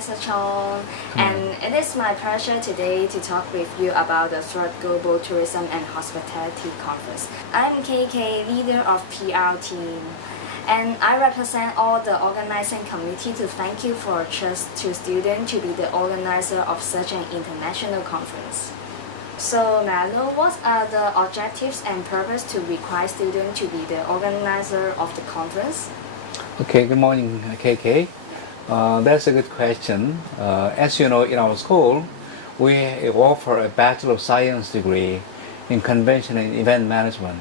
Professor Chon, and it is my pleasure today to talk with you about the third Global Tourism and Hospitality Conference. I'm Kaye, leader of PR team, and I represent all the organizing committee to thank you for trust to students to be the organizer of such an international conference. So may I know what are the objectives and purpose to require students to be the organizer of the conference? Okay, good morning, KK. That's a good question. As you know, in our school, we offer a Bachelor of Science degree in Convention and Event Management.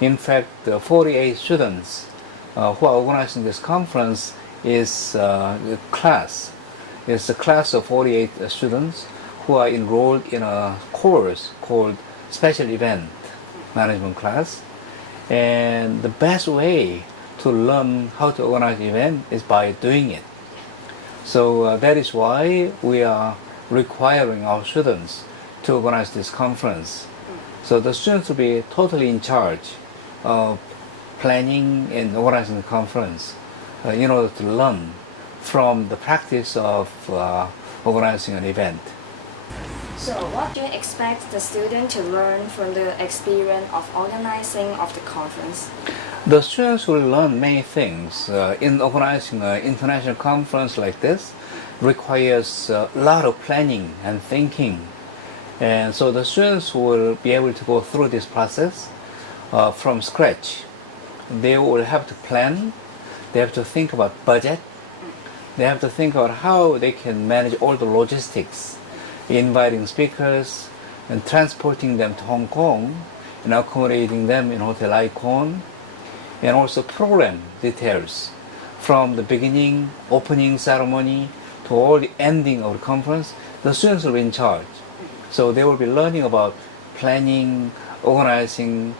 In fact, 48 students who are organizing this conference is the class. It's a class of 48 students who are enrolled in a course called Special Event Management class. And the best way to learn how to organize an event is by doing it. So that is why we are requiring our students to organize this conference. So the students will be totally in charge of planning and organizing the conference in order to learn from the practice of organizing an event. So what do you expect the student to learn from the experience of organizing of the conference? The students will learn many things. In organizing an international conference like this requires a lot of planning and thinking. And so the students will be able to go through this process from scratch. They will have to plan, they have to think about budget, they have to think about how they can manage all the logistics, inviting speakers and transporting them to Hong Kong and accommodating them in Hotel Icon, and also program details from the beginning, opening ceremony to all the ending of the conference. The students will be in charge. So they will be learning about planning, organizing,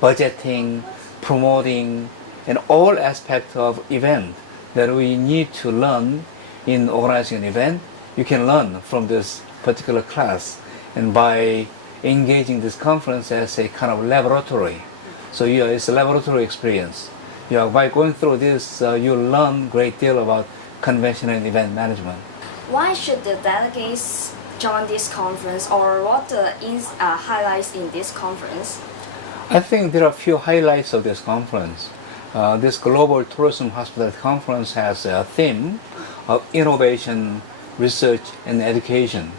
budgeting, promoting, and all aspects of event that we need to learn in organizing an event. You can learn from this particular class, and by engaging this conference as a kind of laboratory. So it's a laboratory experience. By going through this, you learn a great deal about convention and event management. Why should the delegates join this conference, or what the highlights in this conference? I think there are a few highlights of this conference. This Global Tourism Hospitality Conference has a theme of innovation, research, and education.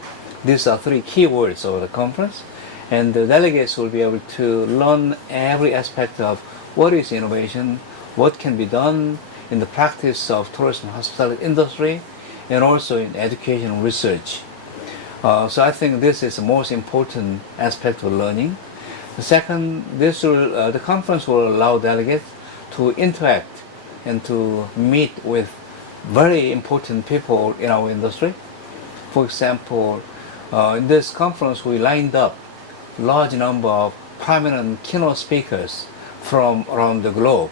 These are three key words of the conference, and the delegates will be able to learn every aspect of what is innovation, what can be done in the practice of tourism hospitality industry, and also in education and research. So I think this is the most important aspect of learning. The second, the conference will allow delegates to interact and to meet with very important people in our industry. For example, in this conference we lined up large number of prominent keynote speakers from around the globe.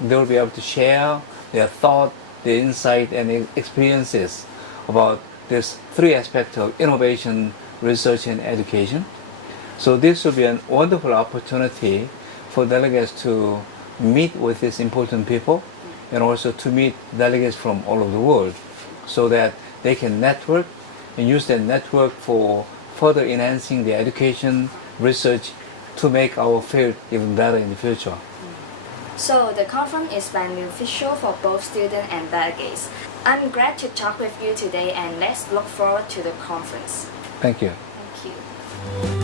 They will be able to share their thought, their insight and experiences about these three aspects of innovation, research and education. So this will be a wonderful opportunity for delegates to meet with these important people and also to meet delegates from all over the world, so that they can network and use their network for further enhancing their education, research, to make our field even better in the future. So the conference is beneficial for both students and delegates. I'm glad to talk with you today, and let's look forward to the conference. Thank you. Thank you.